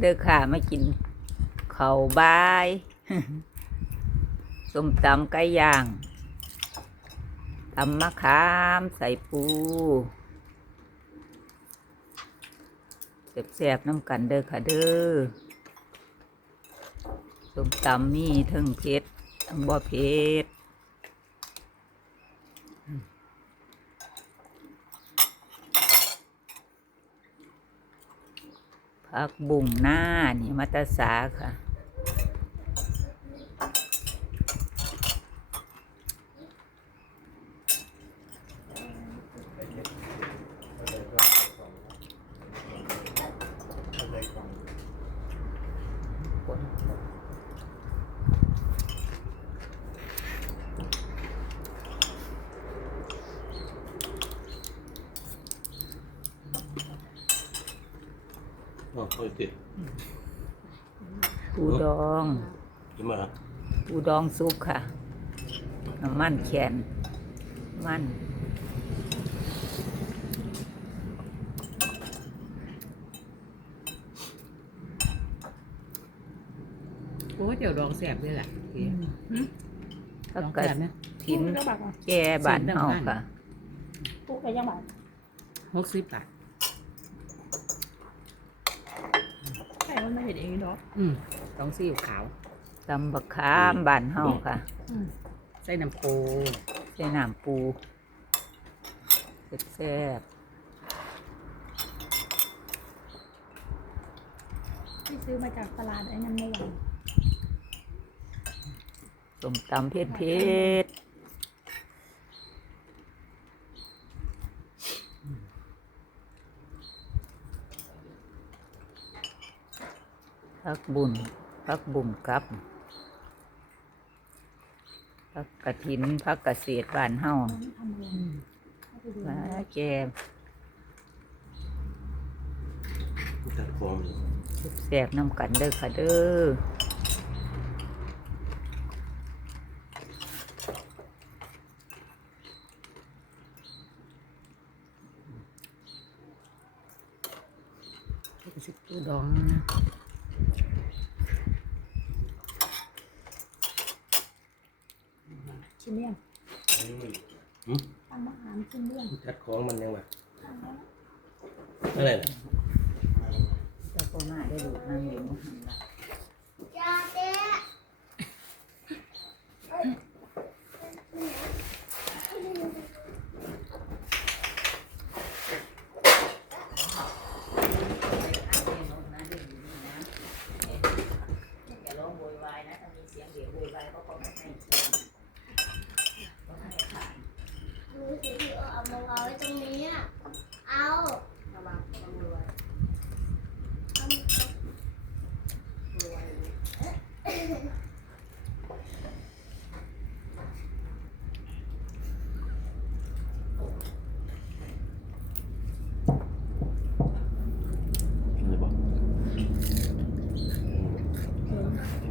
เด้อค่ะมากินข้าวบายส้มตำไก่ย่างตำมะขามใส่ปูแซ่บๆน้ำกันเด้อค่ะเด้อส้มตำมีทั้งเผ็ดทั้งบ่เผ็ด ผักบุ่งหน้านี่มัตตสาค่ะ อ๋อค่อยติดปูดองกินมาครับปูดองซุปค่ะน้ำมันแขนมัน โอ้ยเดี๋ยวดองแสบเลยแหละพี่ผัดกองกระแสบนะถินก็บักว่าแก่บานเฮาค่ะ ปุ๊กไปยังบักหกสิบบาท ใช่มันไม่เห็นเองดอกอืมต้องซีอิ๊วขาว ตำบักขามบานเฮาค่ะใส่น้ำโคใส่น้ำปูแซ่บที่ซื้อมาจากตลาดไอ้นั่นเมื่อวานๆส้มตำเผ็ดเผ็ด ผักบุญผักบุ่มกับผักกระถินผักกระเศษบานเฮาทำอะไรให้ไปดูมาแกมตัดฟองอยู่แซ่บน้ำกันเด้อค่ะเด้อสิบปูดองนะ ชิ้นเลี่ยงอืมตั้งมะขามชิ้นเลี่ยงตัดของมันยังไงอะไรนะเจ้าพ่อมาได้ดูนั่งอยู่ในหันละอย่าร้องโวยวายนะถ้ามีเสียงเด็กโวยวายก็ก็ไม่ให้ก็ให้ผ่าน ดูสิที่เอามาวางไว้ตรงนี้อะเอา ระวังระวังรวย เอา รวย กินเลยบอก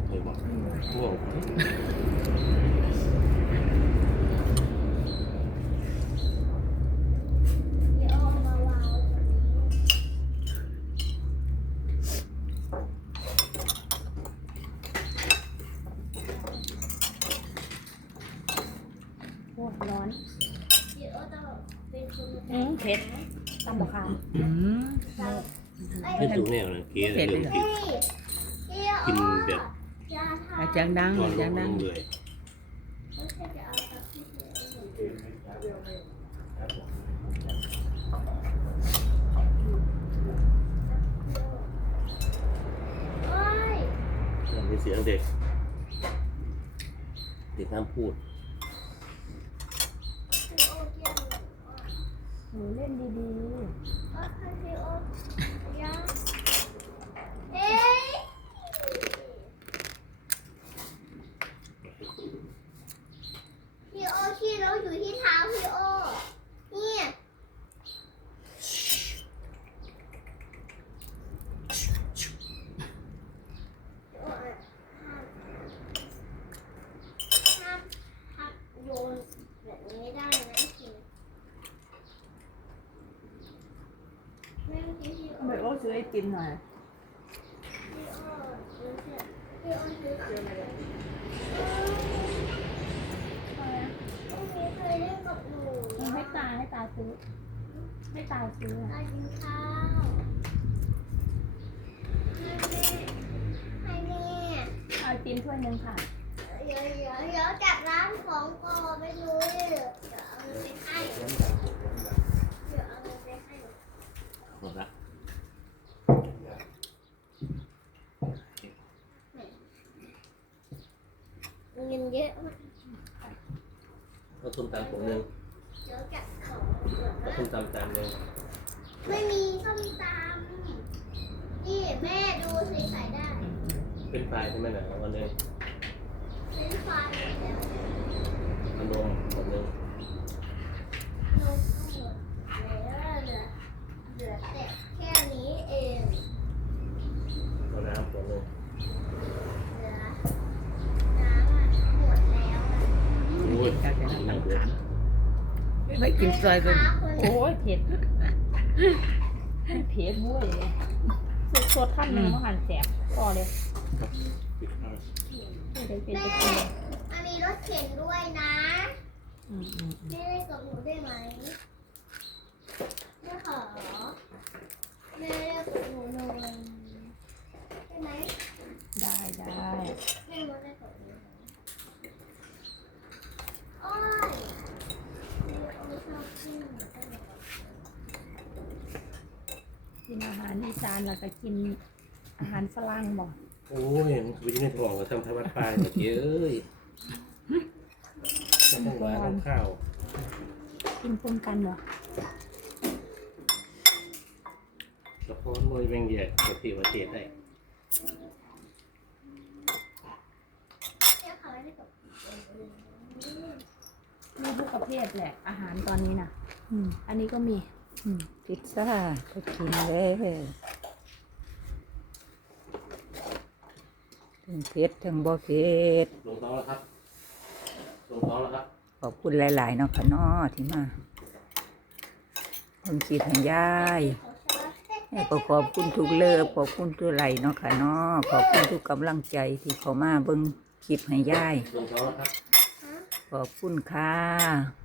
เคย บอกง่วงที่เอามาวางไว้ตรงนี้โอ้ร้อนที่เอาต้องเป็นคนอืมเผ็ดตำบักขามอืมเพื่อนถูกแนวนะเกี้เรื่องกินที่เอากินแบบจะทำ อาจารย์ดังนอนอาลจารงย์ลดังงเลยไม่ใช่จะเอากับที่เดียวโอ้ยมันมีเสียงเด็ก เด็กห้ามพูดที่โอเกี่ยวหนูเล่นดีเออที่โอยาเอ้ยพี่โอขี้แล้วอยู่ที่เท้าพี่โอเนี่ยโอ้ยห้ามห้ามห้ามโยนแบบนี้ไม่ได้นะพี่ไม่เมื่อ กี้พี่โอๆเบโอ้ซื้อไอติมหน่อยให้ตาให้ตาซื้อให้ตาซื้อตากินข้าวให้แม่เอาไอติมถ้วยหนึงค่ะเดี๋ยวเดี๋ยวเดี๋ยวจัดร้านของกอไปดูเดี๋ยวเอาเงินไปให้เดี๋ยวเอาเงินไปให้หมดละ เงินเยอะมากเอาส้มตำผมหนึ่งเดี๋ยวจัดของก่อนเอานะส้มตำจานหนึ่งไม่มีส้มตำนี่แม่ดูสิใส่ได้เป็นไฟใช่ไหมนะเอาอันหนึ่งเป็นไฟแล้วเอานมหมดหนึ่ง นมก็หมดแล้วเหลือเหลือแต่แค่นี้เอง เอาน้ำหมดหนึ่ง เหลือน้ำอะหมดแล้วอะ โอ้ย ก็จะ หนั ตั้ ง ง เดือด ถาม ไม่กินซอยเป็นโอ้ยเผ็ดเผ็ดบ้วยเลยสดสดๆขั้นหนึ่งมาหั่นแสบต่อเลยไม่ได้เป็นแม่ตะกินมันมีรถเข็นด้วยนะอืมอืมอืมแม่เล่นกับหนูได้ไหมแม่ขอแม่เล่นกับหนูหน่อยได้ไหม ได้ได้ แม่มาเล่นกับหนูหน่อยโอ้ยแม่โอ้ยชอบกินหนูตลอด กินอาหารอีสานแล้วก็กินอาหารฝรั่งบ่โอ้ยมันคือที่ในท้องก็ทำทวัดปลายเมื่อกี้เอ้ยไม่ต้องหวานต้องข้าวกินปนกันบ่กระเพาะมวยแมงแยกปกติว่าเจ็ดได้แม่ขอเล่นกับหนูมีทุกประเภทแหละ อาหารตอนนี้นะอืมอันนี้ก็มีอืม พิซซ่าก็กินเลยทั้งเผ็ดทั้งบ่เผ็ดลงท้องแล้วครับลงท้องแล้วครับขอบคุณหลายๆเนาะค่ะเนาะที่มาเพิ่งคิดให้ยายเขาชอบแม่ก็ขอบคุณทุกเลิฟขอบคุณทุกไหลเนาะค่ะเนาะขอบคุณทุกกำลังใจที่เขามาเบิ่งคลิปให้ยายลงท้องแล้วครับขอบคุณค่ะ